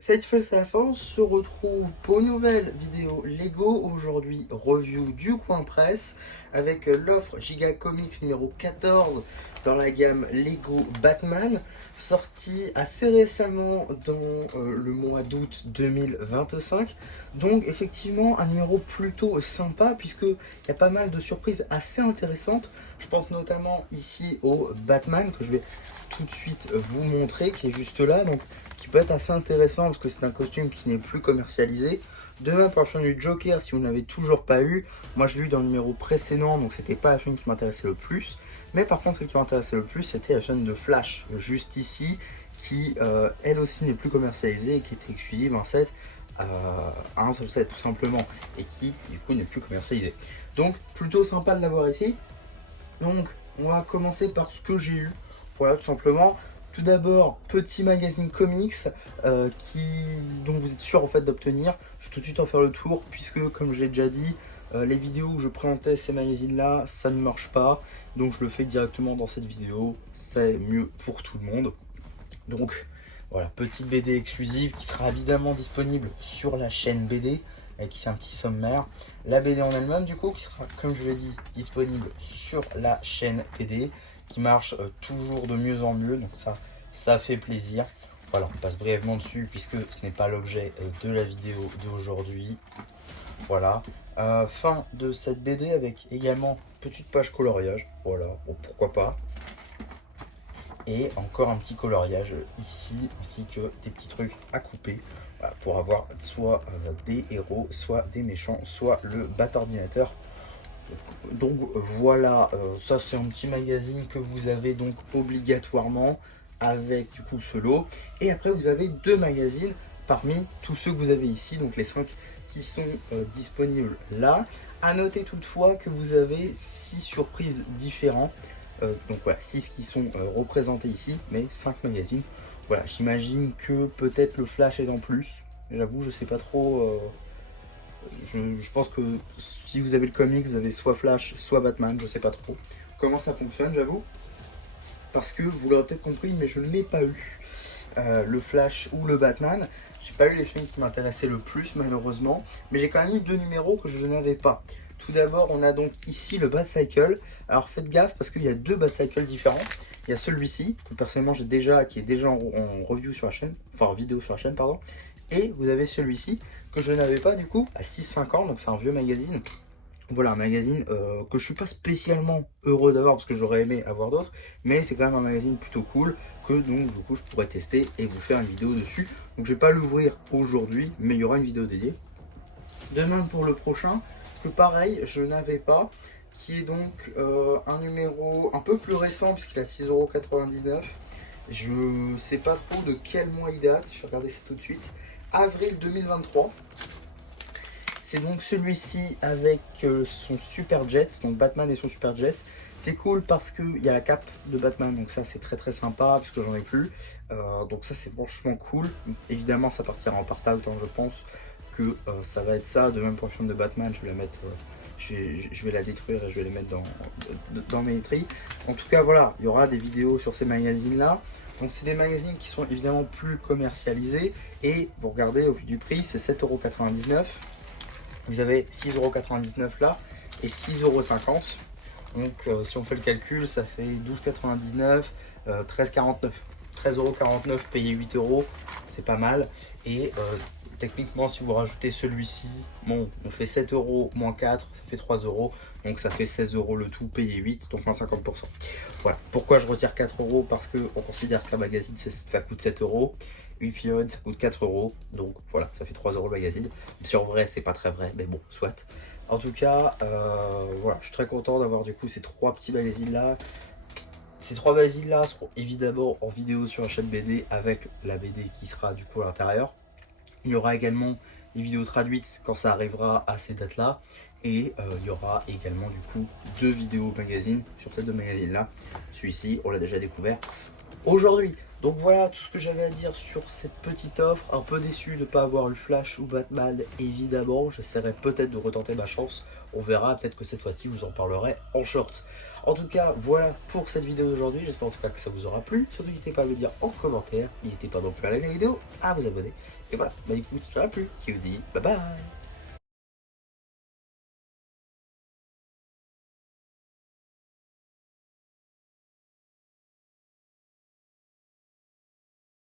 Cette fois c'est la fin, on se retrouve pour une nouvelle vidéo Lego. Aujourd'hui, review du coin presse avec l'offre Giga Comics numéro 14 dans la gamme Lego Batman, sorti assez récemment dans le mois d'août 2025. Donc effectivement un numéro plutôt sympa puisqu'il y a pas mal de surprises assez intéressantes. Je pense notamment ici au Batman que je vais tout de suite vous montrer, qui est juste là. Donc qui peut être assez intéressant parce que c'est un costume qui n'est plus commercialisé. De même pour la chaîne du Joker, si vous n'avez toujours pas eu, moi je l'ai eu dans le numéro précédent, donc c'était pas la chaîne qui m'intéressait le plus. Mais par contre, celle qui m'intéressait le plus, c'était la chaîne de Flash, juste ici, qui elle aussi n'est plus commercialisée et qui était exclusive un set, un seul set tout simplement, et qui du coup n'est plus commercialisé. Donc plutôt sympa de l'avoir ici. Donc on va commencer par ce que j'ai eu. Voilà, tout simplement. Tout d'abord, petit magazine comics dont vous êtes sûr en fait d'obtenir. Je vais tout de suite en faire le tour puisque, comme je l'ai déjà dit, les vidéos où je présentais ces magazines là, ça ne marche pas. Donc je le fais directement dans cette vidéo. C'est mieux pour tout le monde. Donc voilà, petite BD exclusive qui sera évidemment disponible sur la chaîne BD avec ici un petit sommaire. La BD en elle-même du coup qui sera, comme je l'ai dit, disponible sur la chaîne BD qui marche toujours de mieux en mieux, donc ça fait plaisir. Voilà, on passe brièvement dessus puisque ce n'est pas l'objet de la vidéo d'aujourd'hui. Voilà, fin de cette BD avec également petite page coloriage, voilà, bon, pourquoi pas. Et encore un petit coloriage ici, ainsi que des petits trucs à couper, voilà, pour avoir soit des héros, soit des méchants, soit le bat ordinateur. Donc voilà, ça c'est un petit magazine que vous avez donc obligatoirement avec du coup ce lot. Et après vous avez deux magazines parmi tous ceux que vous avez ici, donc les 5 qui sont disponibles là. À noter toutefois que vous avez 6 surprises différentes. Donc voilà, 6 qui sont représentés ici, mais 5 magazines. Voilà, j'imagine que peut-être le Flash est en plus. J'avoue, je sais pas trop. Je pense que si vous avez le comics, vous avez soit Flash, soit Batman, je sais pas trop comment ça fonctionne, j'avoue. Parce que vous l'aurez peut-être compris, mais je ne l'ai pas eu. Le Flash ou le Batman. J'ai pas eu les films qui m'intéressaient le plus, malheureusement. Mais j'ai quand même eu deux numéros que je n'avais pas. Tout d'abord, on a donc ici le Batcycle. Alors faites gaffe parce qu'il y a deux Batcycles différents. Il y a celui-ci, que personnellement j'ai déjà, qui est déjà en review sur la chaîne, enfin en vidéo sur la chaîne, pardon. Et vous avez celui-ci, que je n'avais pas du coup, à 6-5 ans, donc c'est un vieux magazine. Voilà, un magazine que je suis pas spécialement heureux d'avoir parce que j'aurais aimé avoir d'autres, mais c'est quand même un magazine plutôt cool que donc du coup je pourrais tester et vous faire une vidéo dessus. Donc je vais pas l'ouvrir aujourd'hui, mais il y aura une vidéo dédiée. De même pour le prochain, que pareil, je n'avais pas, qui est donc un numéro un peu plus récent puisqu'il a 6,99 €. Je sais pas trop de quel mois il date, je vais regarder ça tout de suite. Avril 2023. C'est donc celui-ci avec son super jet, donc Batman et son super jet. C'est cool parce qu'il y a la cape de Batman, donc ça c'est très très sympa puisque j'en ai plus. Donc ça c'est franchement cool. Évidemment ça partira en part-out, hein, je pense que ça va être ça. De même pour le film de Batman, je vais la mettre, je vais la détruire et je vais les mettre dans mes tris. En tout cas voilà, il y aura des vidéos sur ces magazines là. Donc c'est des magazines qui sont évidemment plus commercialisés et vous regardez au vu du prix, c'est 7,99 €. Vous avez 6,99 € là et 6,50 €. Donc si on fait le calcul, ça fait 12,99 €, 13,49 €. 13,49 € payé 8 €, c'est pas mal. Et techniquement, si vous rajoutez celui-ci, bon, on fait 7 € moins 4, ça fait 3 €. Donc ça fait 16 € le tout, payé 8, donc moins 50%. Voilà. Pourquoi je retire 4 €? Parce qu'on considère qu'un magazine, ça coûte 7 €. Une figurine, ça coûte 4 €. Donc voilà, ça fait 3 € le magazine. Sur vrai, c'est pas très vrai, mais bon, soit. En tout cas, voilà, je suis très content d'avoir du coup ces trois petits magazines-là. Ces trois magazines-là seront évidemment en vidéo sur la chaîne BD avec la BD qui sera du coup à l'intérieur. Il y aura également des vidéos traduites quand ça arrivera à ces dates-là. Et il y aura également du coup deux vidéos magazines sur ces deux magazines-là. Celui-ci, on l'a déjà découvert aujourd'hui. Donc voilà tout ce que j'avais à dire sur cette petite offre. Un peu déçu de ne pas avoir eu Flash ou Batman, évidemment. J'essaierai peut-être de retenter ma chance. On verra, peut-être que cette fois-ci, je vous en parlerai en short. En tout cas, voilà pour cette vidéo d'aujourd'hui. J'espère en tout cas que ça vous aura plu. Surtout n'hésitez pas à me le dire en commentaire. N'hésitez pas non plus à liker la vidéo, à vous abonner. Et voilà, bah écoute, ça m'a plu. Qui vous dit bye bye.